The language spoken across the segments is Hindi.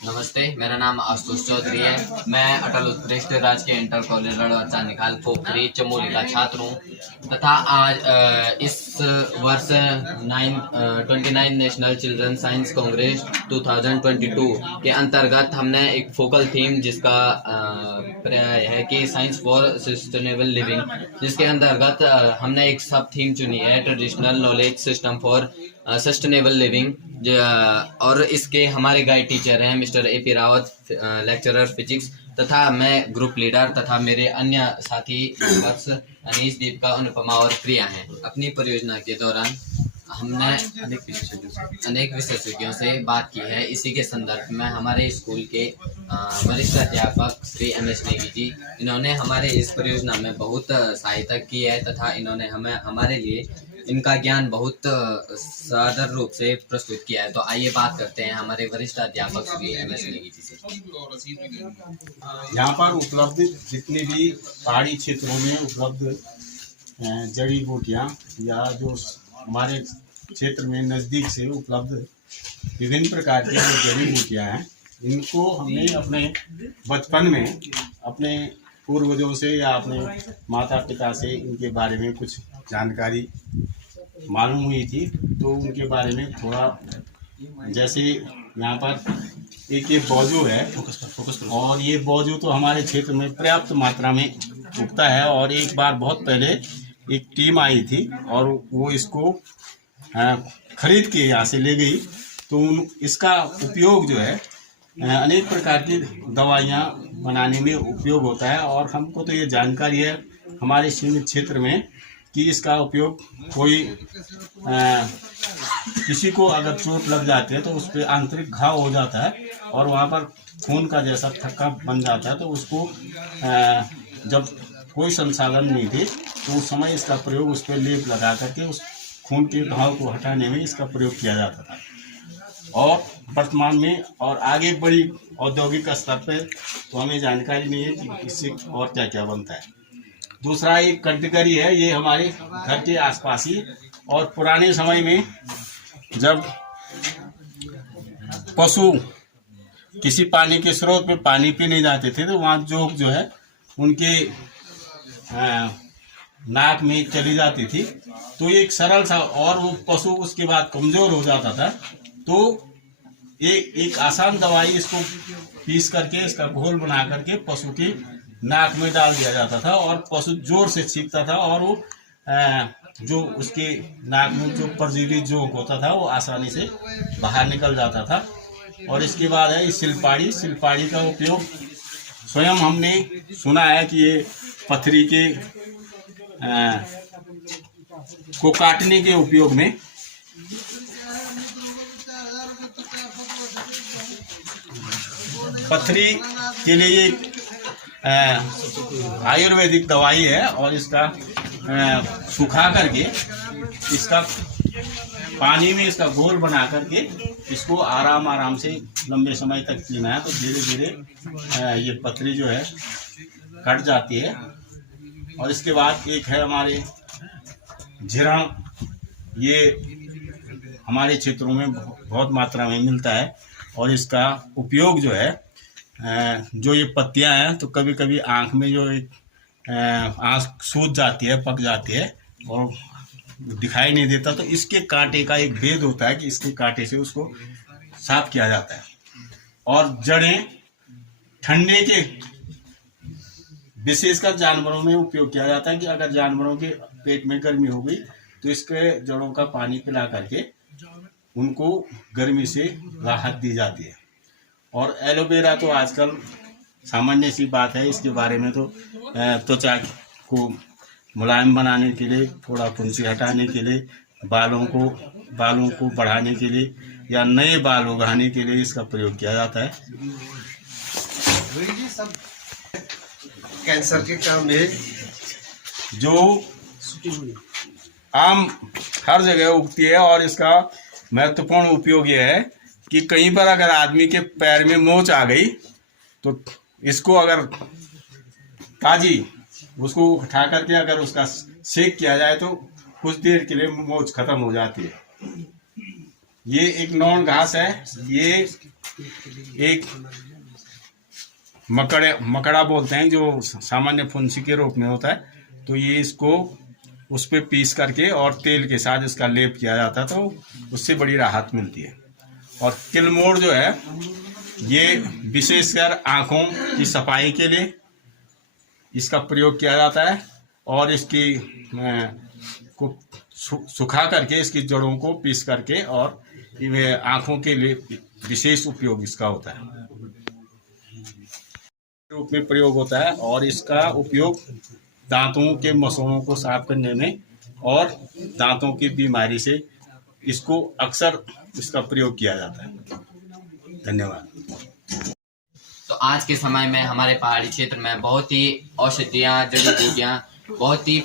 नमस्ते, मेरा नाम आशुतोष चौधरी है। मैं अटल उत्कृष्ट राजकीय इंटर कॉलेज लड़वा निकाल पोखरी चमोली का छात्र हूँ तथा आज इस वर्ष 29 नेशनल चिल्ड्रन साइंस कांग्रेस 2022 के अंतर्गत हमने एक फोकल थीम जिसका पर्याय है कि साइंस फॉर सस्टेनेबल लिविंग, जिसके अंतर्गत हमने एक सब थीम चुनी है, traditional knowledge system for sustainable living. और इसके हमारे गाइड टीचर हैं mister A P. Rawat, lecturer physics, तथा मैं ग्रुप लीडर तथा मेरे अन्य साथी वत्स, अनीश, दीपिका, अनुपमा और प्रिया हैं। अपनी परियोजना के दौरान हमने अनेक विशेषज्ञों से बात की है। इसी के संदर्भ में हमारे स्कूल के वरिष्ठ अध्यापक श्री एम.एस. नेगी जी, इन्होंने हमारे इस परियोजना में बहुत सहायता की है तथा इन्होंने हमें हमारे लिए इनका ज्ञान बहुत सादर रूप से प्रस्तुत किया है। तो आइए बात करते हैं हमारे वरिष्ठ अध्यापक श्री एम.एस. नेगी जी से। यहाँ पर उपलब्ध जितने भी पहाड़ी क्षेत्रों में उपलब्ध जड़ी बूटियाँ या जो हमारे क्षेत्र में नज़दीक से उपलब्ध विभिन्न प्रकार की जो जड़ी बूटियाँ हैं, इनको हमने अपने बचपन में अपने पूर्वजों से या अपने माता पिता से इनके बारे में कुछ जानकारी मालूम हुई थी। तो उनके बारे में थोड़ा, जैसे यहाँ पर एक ये बौजू है, और ये बौजू तो हमारे क्षेत्र में पर्याप्त मात्रा में उगता है। और एक बार बहुत पहले एक टीम आई थी और वो इसको खरीद के यहाँ से ले गई। तो इसका उपयोग जो है अनेक प्रकार की दवाइयाँ बनाने में उपयोग होता है। और हमको तो ये जानकारी है हमारे सीमित क्षेत्र में कि इसका उपयोग कोई किसी को अगर चोट लग जाती है तो उस पर आंतरिक घाव हो जाता है और वहाँ पर खून का जैसा थक्का बन जाता है। तो उसको जब कोई संसाधन नहीं थे तो उस समय इसका प्रयोग उस पर लेप लगा करके उस खून के घाव को हटाने में इसका प्रयोग किया जाता था। और वर्तमान में और आगे बड़ी औद्योगिक स्तर पर तो हमें जानकारी नहीं है कि इससे और क्या क्या बनता है। दूसरा एक कटकरी है, ये हमारे घर के आसपास ही, और पुराने समय में जब पशु किसी पानी के स्रोत पे पानी पीने जाते थे तो वहाँ जोक जो है उनके नाक में चली जाती थी। तो एक सरल सा, और वो पशु उसके बाद कमजोर हो जाता था, तो एक आसान दवाई इसको पीस करके इसका घोल बना करके पशु की नाक में डाल दिया जाता था और पशु जोर से छींकता था और वो जो उसके नाक में जो परजीवी जोक होता था वो आसानी से बाहर निकल जाता था। और इसके बाद है सिलपाड़ी का उपयोग स्वयं हमने सुना है कि ये पथरी के को काटने के उपयोग में पथरी के लिए एक आयुर्वेदिक दवाई है। और इसका सुखा करके इसका पानी में इसका घोल बना करके इसको आराम से लंबे समय तक पीना है। तो धीरे धीरे ये पथरी जो है कट जाती है। और इसके बाद एक है हमारे झिरण, ये हमारे क्षेत्रों में बहुत मात्रा में मिलता है। और इसका उपयोग जो है, जो ये पत्तियां हैं तो कभी कभी आँख में जो एक आँख सूज जाती है, पक जाती है और दिखाई नहीं देता, तो इसके कांटे का एक भेद होता है कि इसके कांटे से उसको साफ किया जाता है। और जड़ें ठंडे के विशेषकर जानवरों में उपयोग किया जाता है कि अगर जानवरों के पेट में गर्मी हो गई तो इसके जड़ों का पानी पिला करके उनको गर्मी से राहत दी जाती है। और एलोवेरा तो आजकल सामान्य सी बात है, इसके बारे में तो त्वचा को मुलायम बनाने के लिए, थोड़ा फुंसी हटाने के लिए, बालों को बढ़ाने के लिए या नए बाल उगाने के लिए इसका प्रयोग किया जाता है। कैंसर के काम में जो आम हर जगह उगती है। और इसका महत्वपूर्ण उपयोग यह है कि कहीं पर अगर आदमी के पैर में मोच आ गई तो इसको अगर ताजी उसको उठा करके अगर उसका सेक किया जाए तो कुछ देर के लिए मोच खत्म हो जाती है। ये एक नॉन घास है, ये एक मकड़ा बोलते हैं जो सामान्य फुंसी के रूप में होता है, तो ये इसको उस पर पीस करके और तेल के साथ इसका लेप किया जाता है, तो उससे बड़ी राहत मिलती है। और किलमोड़ जो है ये विशेषकर आँखों की सफाई के लिए इसका प्रयोग किया जाता है, और इसकी को सुखा करके इसकी जड़ों को पीस करके और आँखों के लिए विशेष उपयोग इसका होता है, रूप में प्रयोग होता है। और इसका उपयोग दांतों के मसूड़ों को साफ करने में और दांतों की बीमारी से इसको अक्सर इसका प्रयोग किया जाता है। धन्यवाद। तो आज के समय में हमारे पहाड़ी क्षेत्र में बहुत ही औषधियाँ, जड़ी बूटियाँ बहुत ही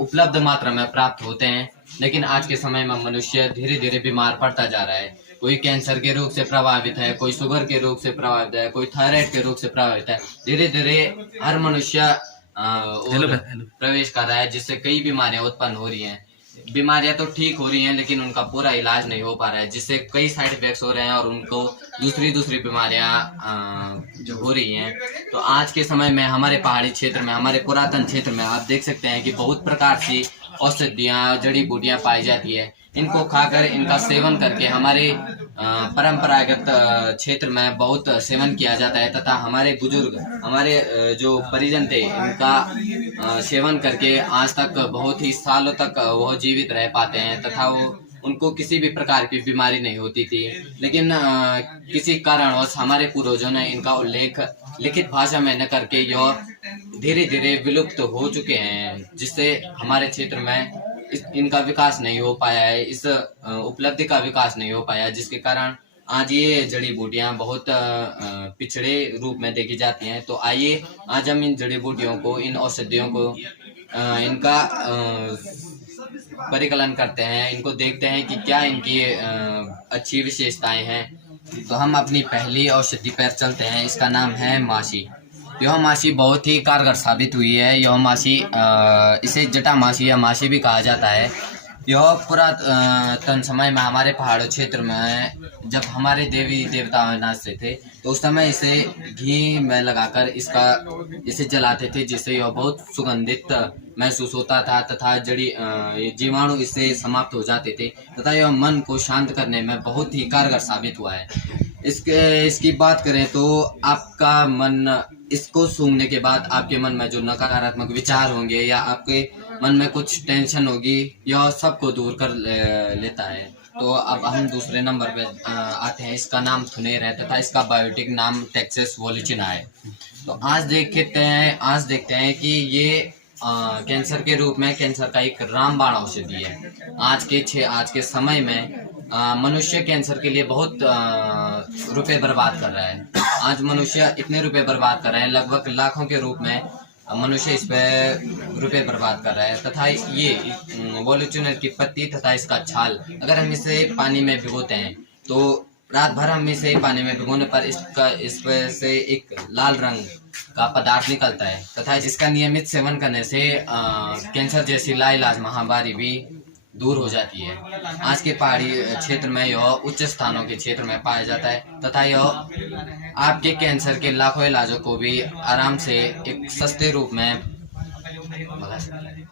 उपलब्ध मात्रा में प्राप्त होते हैं, लेकिन आज के समय में मनुष्य धीरे धीरे बीमार पड़ता जा रहा है। कोई कैंसर के रोग से प्रभावित है, कोई शुगर के रोग से प्रभावित है, कोई थायराइड के रोग से प्रभावित है। धीरे धीरे हर मनुष्य प्रवेश कर रहा है, जिससे कई बीमारियां उत्पन्न हो रही हैं। बीमारियां तो ठीक हो रही हैं, लेकिन उनका पूरा इलाज नहीं हो पा रहा है, जिससे कई साइड इफेक्ट्स हो रहे हैं और उनको दूसरी बीमारियां जो हो रही हैं। तो आज के समय में हमारे पहाड़ी क्षेत्र में, हमारे पुरातन क्षेत्र में आप देख सकते हैं कि बहुत प्रकार की औषधियाँ, जड़ी बूटियाँ पाई जाती है। इनको खाकर, इनका सेवन करके हमारे परंपरागत क्षेत्र में बहुत सेवन किया जाता है, तथा हमारे बुजुर्ग, हमारे जो परिजन थे, इनका सेवन करके आज तक बहुत ही सालों तक वो जीवित रह पाते हैं, तथा वो उनको किसी भी प्रकार की बीमारी नहीं होती थी। लेकिन किसी कारणवश हमारे पूर्वजों ने इनका उल्लेख लिखित भाषा में न करके यह धीरे धीरे विलुप्त हो चुके हैं, जिससे हमारे क्षेत्र में इनका विकास नहीं हो पाया है, इस उपलब्धि का विकास नहीं हो पाया, जिसके कारण आज ये जड़ी बूटियां बहुत पिछड़े रूप में देखी जाती हैं। तो आइए आज हम इन जड़ी बूटियों को, इन औषधियों को, इनका परिकलन करते हैं, इनको देखते हैं कि क्या इनकी अच्छी विशेषताएं हैं। तो हम अपनी पहली औषधि पर चलते हैं। इसका नाम है माशी। यह माशी बहुत ही कारगर साबित हुई है। यह माशी, इसे जटा माशी या माशी भी कहा जाता है। यह पुरातन समय में हमारे पहाड़ों क्षेत्र में जब हमारे देवी देवता नाचते थे, तो उस समय इसे घी में लगाकर इसे जलाते थे, जिससे यह बहुत सुगंधित महसूस होता था, तथा जीवाणु इससे समाप्त हो जाते थे, तथा यह मन को शांत करने में बहुत ही कारगर साबित हुआ है। इसकी बात करें तो आपका मन, इसको सूंघने के बाद आपके मन में जो नकारात्मक विचार होंगे या आपके मन में कुछ टेंशन होगी, यह सबको दूर कर लेता है। तो अब हम दूसरे नंबर पे आते हैं। इसका नाम थुनेर है, तथा इसका बायोटिक नाम टेक्सास वोलिचिना है। तो आज देखते हैं कि ये कैंसर के रूप में, कैंसर का एक रामबाण औषधि है। आज के समय में मनुष्य कैंसर के लिए बहुत रुपए बर्बाद कर रहा है। आज मनुष्य इतने रुपए बर्बाद कर रहे हैं, लगभग लाखों के रूप में मनुष्य इस पे रुपए बर्बाद कर रहा है। तथा ये वोलिचिना की पत्ती तथा इसका छाल, अगर हम इसे पानी में भिगोते हैं तो रात भर हम इसे पानी में भिगोने पर इसमें से एक लाल रंग का पदार्थ निकलता है, तथा इसका नियमित सेवन करने से कैंसर जैसी लाइलाज महामारी भी दूर हो जाती है। आज के पहाड़ी क्षेत्र में यह उच्च स्थानों के क्षेत्र में पाया जाता है, तथा यह आपके कैंसर के लाखों इलाजों को भी आराम से एक सस्ते रूप में भगा सकता है।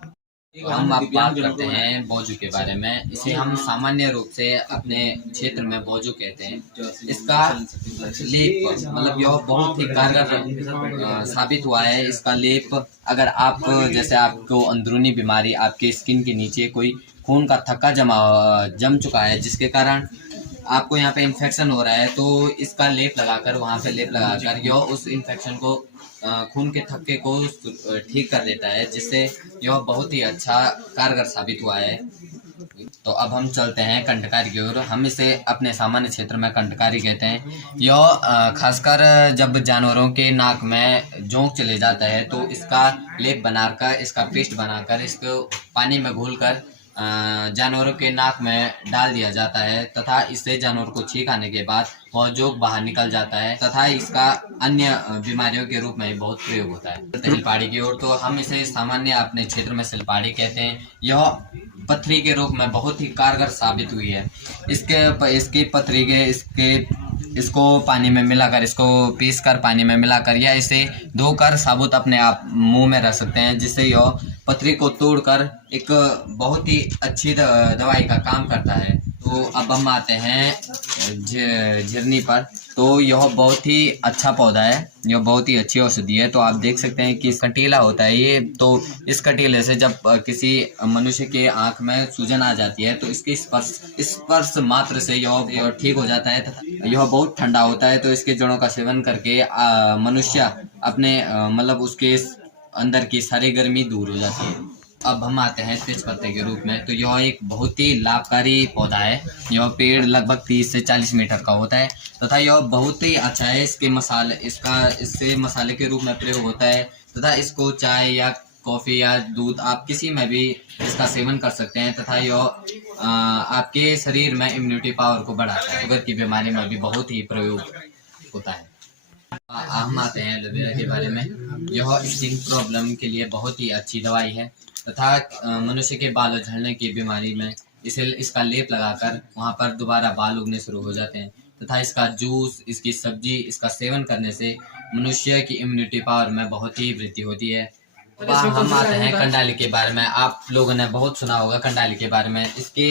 हम अब बात करते हैं बोजू के बारे में। इसे हम सामान्य रूप से अपने क्षेत्र में बोजू कहते हैं। इसका लेप, मतलब यह बहुत ही कारगर साबित हुआ है। इसका लेप, अगर आप जैसे आपको अंदरूनी बीमारी, आपके स्किन के नीचे कोई खून का थक्का जम चुका है, जिसके कारण आपको यहाँ पे इन्फेक्शन हो रहा है, तो इसका लेप लगाकर, वहाँ पे लेप लगाकर यह उस इन्फेक्शन को, खून के थक्के को ठीक कर देता है, जिससे यह बहुत ही अच्छा कारगर साबित हुआ है। तो अब हम चलते हैं कंटकारी की ओर। हम इसे अपने सामान्य क्षेत्र में कंटकारी कहते हैं। यह खासकर जब जानवरों के नाक में जोंक चले जाता है, तो इसका लेप बनाकर, इसका पेस्ट बनाकर, इसको पानी में घोलकर जानवरों के नाक में डाल दिया जाता है, तथा इससे जानवर को छींक आने के बाद वह जोंक बाहर निकल जाता है, तथा इसका अन्य बीमारियों के रूप में बहुत प्रयोग होता है। सिलपाड़ी की ओर, तो हम इसे सामान्य अपने क्षेत्र में सिलपाड़ी कहते हैं। यह पथरी के रूप में बहुत ही कारगर साबित हुई है। इसके पथरी के, इसके इसको पानी में मिलाकर, इसको पीस कर पानी में मिलाकर या इसे धोकर साबुत अपने आप मुंह में रख सकते हैं, जिससे यह पथरी को तोड़कर एक बहुत ही अच्छी दवाई का काम करता है। तो अब हम आते हैं झिरनी पर। तो यह बहुत ही अच्छा पौधा है, यह बहुत ही अच्छी औषधि है। तो आप देख सकते हैं कि कंटीला होता है ये। तो इस कंटीले से जब किसी मनुष्य के आंख में सूजन आ जाती है तो इसके स्पर्श मात्र से यह ठीक हो जाता है तथा यह बहुत ठंडा होता है। तो इसके जड़ों का सेवन करके मनुष्य अपने मतलब उसके अंदर की सारी गर्मी दूर हो जाती है। अब हम आते हैं तेज पत्ते के रूप में। तो यह एक बहुत ही लाभकारी पौधा है। यह पेड़ लगभग 30 से 40 मीटर का होता है तथा यह बहुत ही अच्छा है। इससे मसाले के रूप में प्रयोग होता है तथा इसको चाय या कॉफ़ी या दूध आप किसी में भी इसका सेवन कर सकते हैं तथा यह आपके शरीर में इम्यूनिटी पावर को बढ़ाता है। शुगर की बीमारी में भी बहुत ही प्रयोग होता है। हम आते हैं एलोवेरा के बारे में। यह स्किन प्रॉब्लम के लिए बहुत ही अच्छी दवाई है तथा मनुष्य के बाल झड़ने की बीमारी में इसका लेप लगाकर वहाँ पर दोबारा बाल उगने शुरू हो जाते हैं तथा इसका जूस, इसकी सब्जी, इसका सेवन करने से मनुष्य की इम्यूनिटी पावर में बहुत ही वृद्धि होती है। हम आते हैं कंडाली के बारे में। आप लोगों ने बहुत सुना होगा कंडाली के बारे में। इसके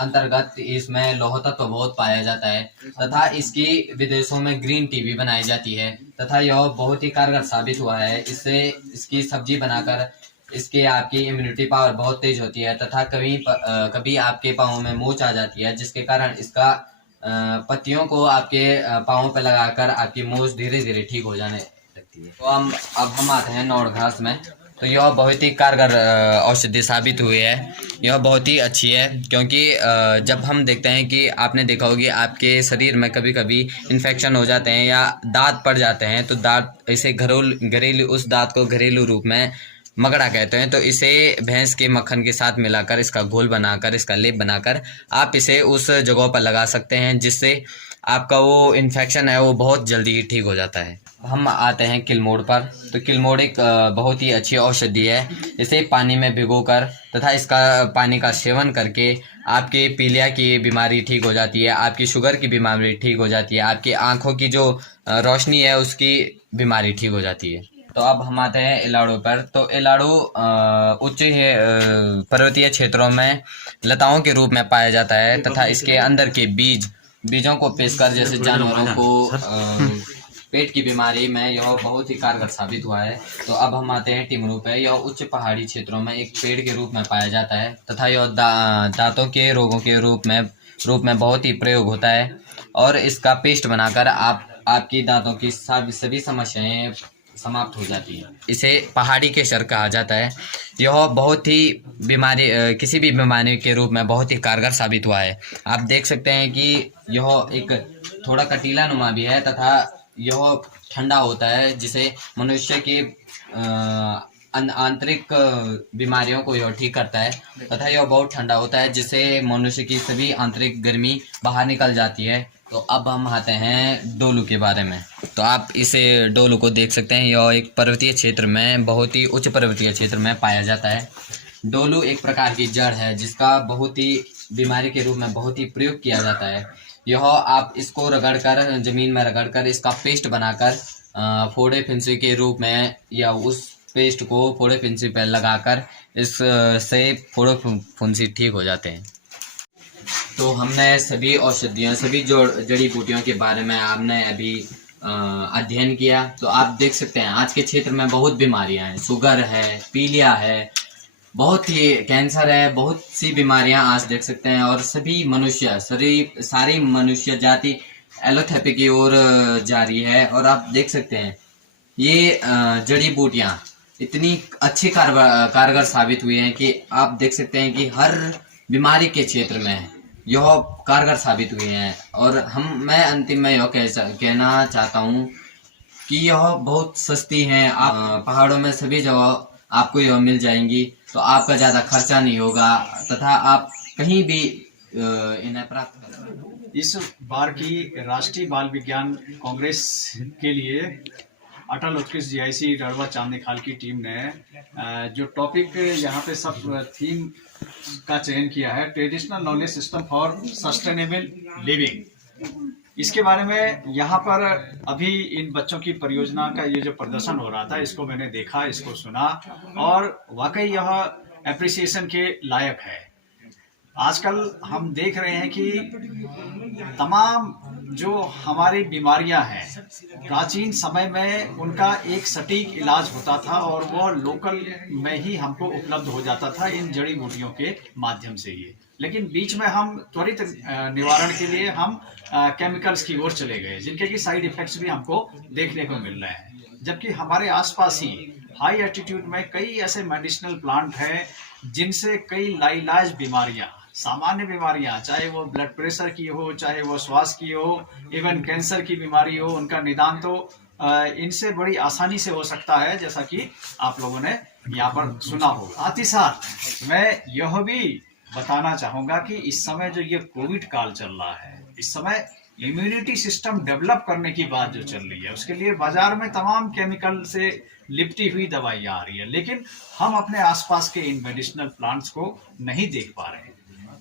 अंतर्गत इसमें लौह तत्व बहुत पाया जाता है तथा इसकी विदेशों में ग्रीन टी भी बनाई जाती है तथा यह बहुत ही कारगर साबित हुआ है। इससे इसकी सब्जी बनाकर इसके आपकी इम्यूनिटी पावर बहुत तेज होती है तथा कभी आपके पाँव में मोच आ जाती है, जिसके कारण इसका पत्तियों को आपके पाँव पर लगाकर आपकी मोच धीरे धीरे ठीक हो जाने लगती है। तो अब हम आते हैं नौड़ घास में। तो यह बहुत ही कारगर औषधि साबित हुई है। यह बहुत ही अच्छी है क्योंकि जब हम देखते हैं कि आपने देखा होगी आपके शरीर में कभी कभी इन्फेक्शन हो जाते हैं या दांत पड़ जाते हैं, तो दांत इसे घरेलू उस दांत को घरेलू रूप में मगड़ा कहते हैं। तो इसे भैंस के मक्खन के साथ मिलाकर इसका घोल बनाकर, इसका लेप बनाकर आप इसे उस जगहों पर लगा सकते हैं, जिससे आपका वो इन्फेक्शन है वो बहुत जल्दी ठीक हो जाता है। हम आते हैं किलमोड़ पर। तो किलमोड़ एक बहुत ही अच्छी औषधि है। इसे पानी में भिगोकर तथा इसका पानी का सेवन करके आपके पीलिया की बीमारी ठीक हो जाती है, आपकी शुगर की बीमारी ठीक हो जाती है, आपकी आँखों की जो रोशनी है उसकी बीमारी ठीक हो जाती है। तो अब हम आते हैं इलाड़ू पर। तो इलाड़ू उच्च पर्वतीय क्षेत्रों में लताओं के रूप में पाया जाता है तथा इसके अंदर के बीजों को पीसकर जैसे जानवरों को पेट की बीमारी में यह बहुत ही कारगर साबित हुआ है। तो अब हम आते हैं टिमरू पे। यह उच्च पहाड़ी क्षेत्रों में एक पेड़ के रूप में पाया जाता है तथा यह दांतों के रोगों के रूप में बहुत ही प्रयोग होता है और इसका पेस्ट बनाकर आपकी दांतों की सभी समस्याएं समाप्त हो जाती है। इसे पहाड़ी केसर कहा जाता है। यह बहुत ही किसी भी बीमारी के रूप में बहुत ही कारगर साबित हुआ है। आप देख सकते हैं कि यह एक थोड़ा कटीला नुमा भी है तथा यह ठंडा होता है, जिसे मनुष्य के आंतरिक बीमारियों को यह ठीक करता है तथा यह बहुत ठंडा होता है, जिससे मनुष्य की सभी आंतरिक गर्मी बाहर निकल जाती है। तो अब हम आते हैं डोलू के बारे में। तो आप इसे डोलू को देख सकते हैं। यह एक पर्वतीय क्षेत्र में, बहुत ही उच्च पर्वतीय क्षेत्र में पाया जाता है। डोलू एक प्रकार की जड़ है जिसका बहुत ही बीमारी के रूप में बहुत ही प्रयोग किया जाता है। यह आप इसको रगड़कर, जमीन में रगड़कर इसका पेस्ट बनाकर फोड़े फिंसी के रूप में या उस पेस्ट को फोड़े फिंसी पर लगाकर इससे फोड़े फुंसी ठीक हो जाते हैं। तो हमने सभी औषधियों, सभी जड़ी बूटियों के बारे में आपने अभी अध्ययन किया। तो आप देख सकते हैं आज के क्षेत्र में बहुत बीमारियां हैं। शुगर है, पीलिया है, बहुत ही कैंसर है, बहुत सी बीमारियां आज देख सकते हैं और सारी मनुष्य जाति एलोपैथी की ओर जा रही है। और आप देख सकते हैं ये जड़ी बूटियां इतनी अच्छी कारगर साबित हुई हैं कि आप देख सकते हैं कि हर बीमारी के क्षेत्र में यह कारगर साबित हुई हैं। और मैं अंतिम में यह कहना चाहता हूँ कि यह बहुत सस्ती हैं। आप पहाड़ों में सभी जगह आपको यह मिल जाएंगी, तो आपका ज़्यादा खर्चा नहीं होगा तथा आप कहीं भी इन्हें प्राप्त कर सकते हैं। इस बार की राष्ट्रीय बाल विज्ञान कांग्रेस के लिए अटल उत्कृष्ट जीआईसी रड़वा चांदनी खाल की टीम ने जो टॉपिक यहाँ पे सब थीम का चयन किया है, traditional knowledge system for sustainable living. इसके बारे में यहाँ पर अभी इन बच्चों की परियोजना का ये जो प्रदर्शन हो रहा था, इसको मैंने देखा, इसको सुना और वाकई यह एप्रिसिएशन के लायक है। आजकल हम देख रहे हैं कि तमाम जो हमारी बीमारियां हैं, प्राचीन समय में उनका एक सटीक इलाज होता था और वो लोकल में ही हमको उपलब्ध हो जाता था इन जड़ी बूटियों के माध्यम से ही। लेकिन बीच में हम त्वरित निवारण के लिए हम केमिकल्स की ओर चले गए, जिनके की साइड इफेक्ट्स भी हमको देखने को मिल रहे हैं। जबकि हमारे आसपास ही हाई एल्टीट्यूड में कई ऐसे मेडिसिनल प्लांट हैं जिनसे कई लाइलाज बीमारियां, सामान्य बीमारियां, चाहे वो ब्लड प्रेशर की हो, चाहे वो श्वास की हो, इवन कैंसर की बीमारी हो, उनका निदान तो इनसे बड़ी आसानी से हो सकता है, जैसा कि आप लोगों ने यहाँ पर सुना हो। साथ ही साथ मैं यह भी बताना चाहूंगा कि इस समय जो ये कोविड काल चल रहा है, इस समय इम्यूनिटी सिस्टम डेवलप करने की बात जो चल रही है, उसके लिए बाजार में तमाम केमिकल से लिपटी हुई दवाइयां आ रही है, लेकिन हम अपने आसपास के इन मेडिसिनल प्लांट्स को नहीं देख पा रहे हैं,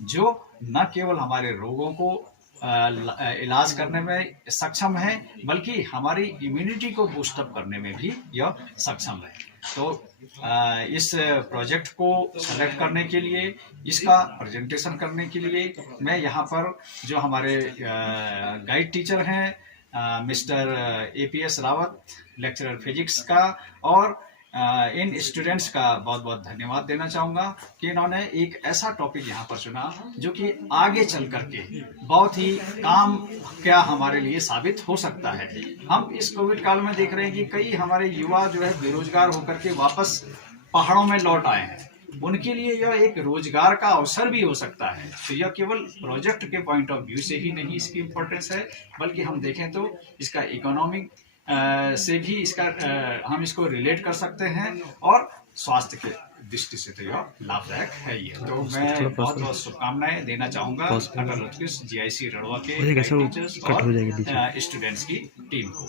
जो न केवल हमारे रोगों को इलाज करने में सक्षम है, बल्कि हमारी इम्यूनिटी को बूस्टअप करने में भी यह सक्षम है। तो इस प्रोजेक्ट को सेलेक्ट करने के लिए, इसका प्रेजेंटेशन करने के लिए मैं यहाँ पर जो हमारे गाइड टीचर हैं mister APS Rawat, lecturer physics का, और इन स्टूडेंट्स का बहुत बहुत धन्यवाद देना चाहूँगा कि इन्होंने एक ऐसा टॉपिक यहाँ पर चुना जो कि आगे चल करके बहुत ही काम क्या हमारे लिए साबित हो सकता है। हम इस कोविड काल में देख रहे हैं कि कई हमारे युवा जो है बेरोजगार होकर के वापस पहाड़ों में लौट आए हैं, उनके लिए यह एक रोजगार का अवसर भी हो सकता है। तो यह केवल प्रोजेक्ट के पॉइंट ऑफ व्यू से ही नहीं इसकी इम्पोर्टेंस है, बल्कि हम देखें तो इसका इकोनॉमिक से भी इसका हम इसको रिलेट कर सकते हैं और स्वास्थ्य के दृष्टि से तो यह लाभदायक है ही है। तो मैं बहुत बहुत शुभकामनाएं देना चाहूंगा अटल उत्कृष्ट GIC रड़वा के टीचर्स और स्टूडेंट्स की टीम को।